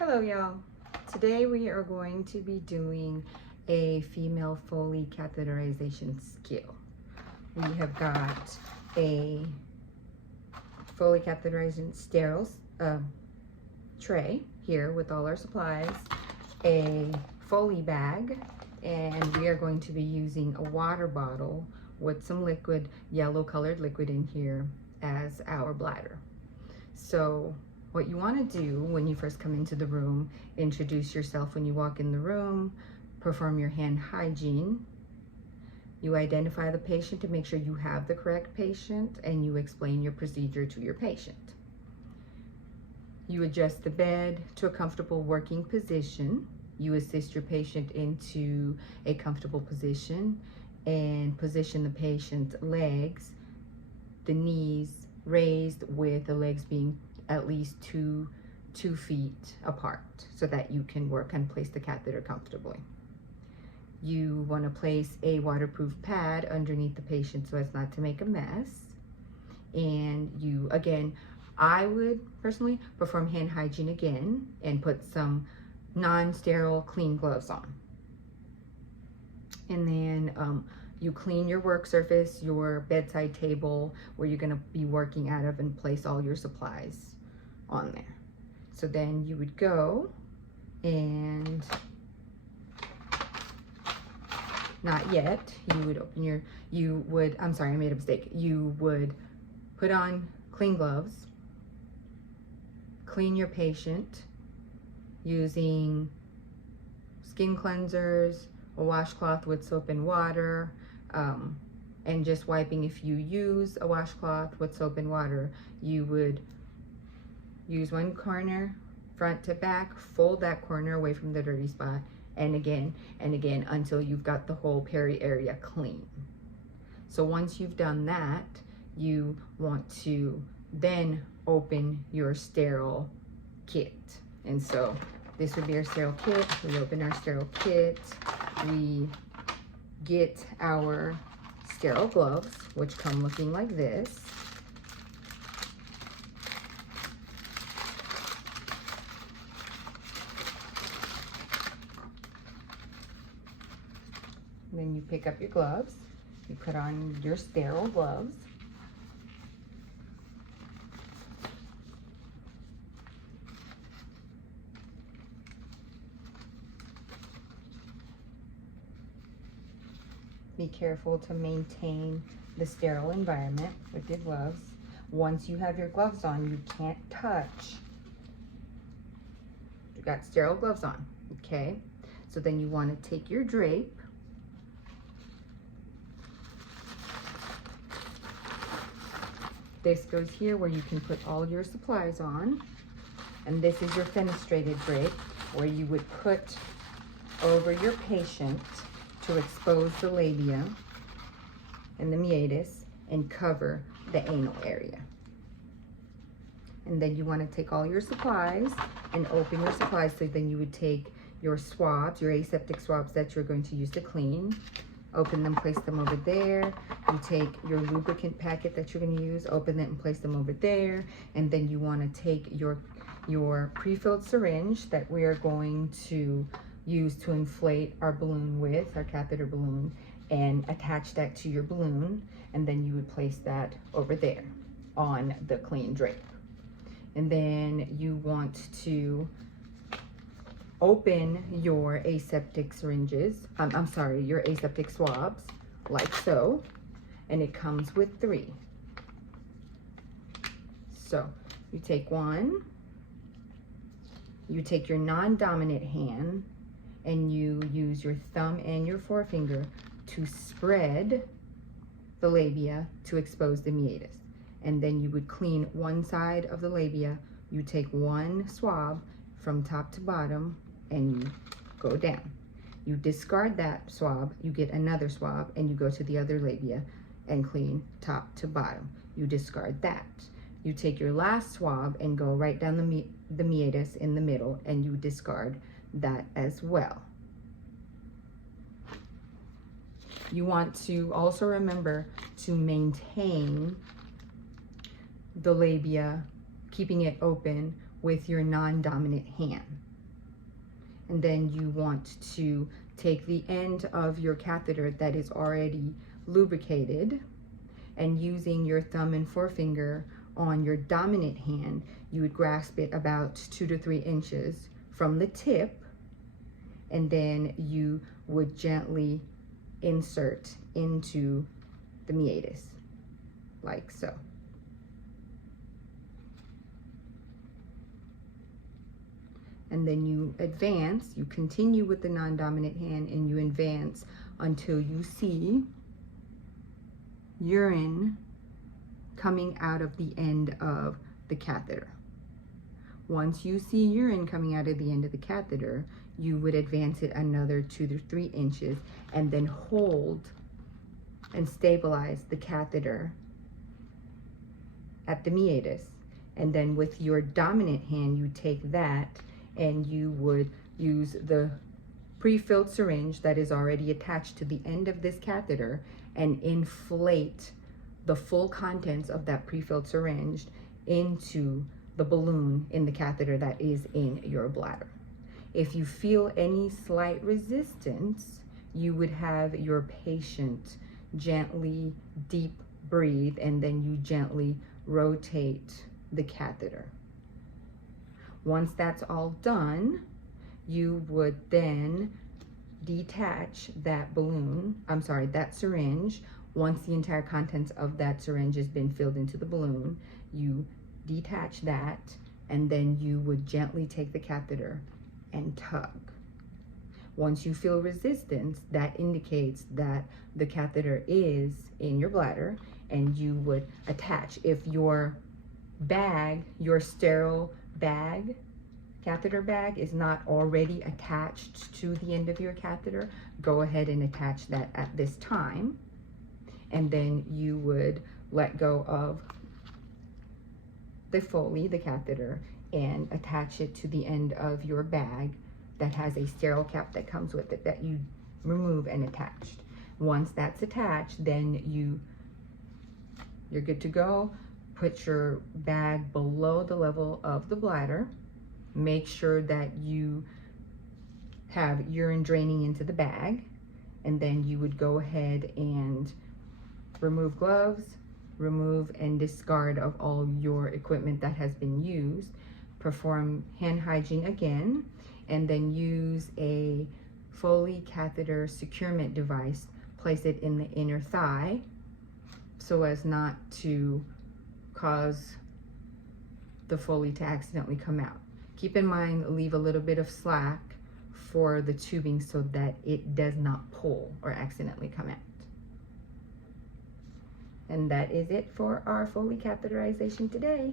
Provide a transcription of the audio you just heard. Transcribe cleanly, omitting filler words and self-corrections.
Hello y'all. Today we are going to be doing a female Foley catheterization skill. We have got a Foley catheterization sterile tray here with all our supplies, a Foley bag, and we are going to be using a water bottle with some liquid, yellow colored liquid in here as our bladder. So what you want to do when you first come into the room, introduce yourself when you walk in the room, perform your hand hygiene. You identify the patient to make sure you have the correct patient, and you explain your procedure to your patient. You adjust the bed to a comfortable working position. You assist your patient into a comfortable position and position the patient's legs, the knees raised with the legs being at least two feet apart so that you can work and place the catheter comfortably. You want to place a waterproof pad underneath the patient so as not to make a mess. And you, again, I would personally perform hand hygiene again and put some non-sterile clean gloves on. And then you clean your work surface, your bedside table where you're going to be working out of, and place all your supplies on there. So then you would go and, not yet, you would open your, I'm sorry, I made a mistake. You would put on clean gloves, clean your patient using skin cleansers, a washcloth with soap and water, and just wiping. If you use a washcloth with soap and water, you would use one corner front to back, fold that corner away from the dirty spot, and again until you've got the whole peri area clean. So once you've done that, you want to then open your sterile kit. And so this would be our sterile kit. We open our sterile kit. We get our sterile gloves, which come looking like this. Then you pick up your gloves, you put on your sterile gloves. Be careful to maintain the sterile environment with your gloves. Once you have your gloves on, you can't touch. You got sterile gloves on, okay? So then you want to take your drape, this goes here where you can put all your supplies on, and this is your fenestrated drape where you would put over your patient to expose the labia and the meatus and cover the anal area. And then you want to take all your supplies and open your supplies. So then you would take your swabs, your aseptic swabs that you're going to use to clean, open them, place them over there. You take your lubricant packet that you're going to use, open it and place them over there. And then you want to take your pre-filled syringe that we are going to use to inflate our balloon with, our catheter balloon, and attach that to your balloon. And then you would place that over there on the clean drape. And then you want to open your aseptic syringes, your aseptic swabs, like so, and it comes with 3. So you take one, you take your non-dominant hand, and you use your thumb and your forefinger to spread the labia to expose the meatus. And then you would clean one side of the labia. You take one swab from top to bottom and you go down. You discard that swab, you get another swab, and you go to the other labia and clean top to bottom. You discard that. You take your last swab and go right down the meatus in the middle, and you discard that as well. You want to also remember to maintain the labia, keeping it open with your non-dominant hand. And then you want to take the end of your catheter that is already lubricated, and using your thumb and forefinger on your dominant hand, you would grasp it about 2 to 3 inches from the tip, and then you would gently insert into the meatus, like so. And then you advance, you continue with the non-dominant hand, and you advance until you see urine coming out of the end of the catheter. Once you see urine coming out of the end of the catheter, you would advance it another 2 to 3 inches and then hold and stabilize the catheter at the meatus. And then with your dominant hand, you take that and you would use the pre-filled syringe that is already attached to the end of this catheter and inflate the full contents of that pre-filled syringe into the balloon in the catheter that is in your bladder. If you feel any slight resistance, you would have your patient gently deep breathe, and then you gently rotate the catheter. Once that's all done, you would then detach that that syringe. Once the entire contents of that syringe has been filled into the balloon, you detach that, and then you would gently take the catheter and tug. Once you feel resistance, that indicates that the catheter is in your bladder, and you would attach. If your bag, your sterile bag, catheter bag, is not already attached to the end of your catheter, go ahead and attach that at this time. And then you would let go of the Foley, the catheter, and attach it to the end of your bag that has a sterile cap that comes with it that you remove and attach. Once that's attached, then you're good to go. Put your bag below the level of the bladder. Make sure that you have urine draining into the bag, and then you would go ahead and remove gloves, remove and discard of all your equipment that has been used, perform hand hygiene again, and then use a Foley catheter securement device. Place it in the inner thigh so as not to cause the Foley to accidentally come out. Keep in mind, leave a little bit of slack for the tubing so that it does not pull or accidentally come out. And that is it for our Foley catheterization today.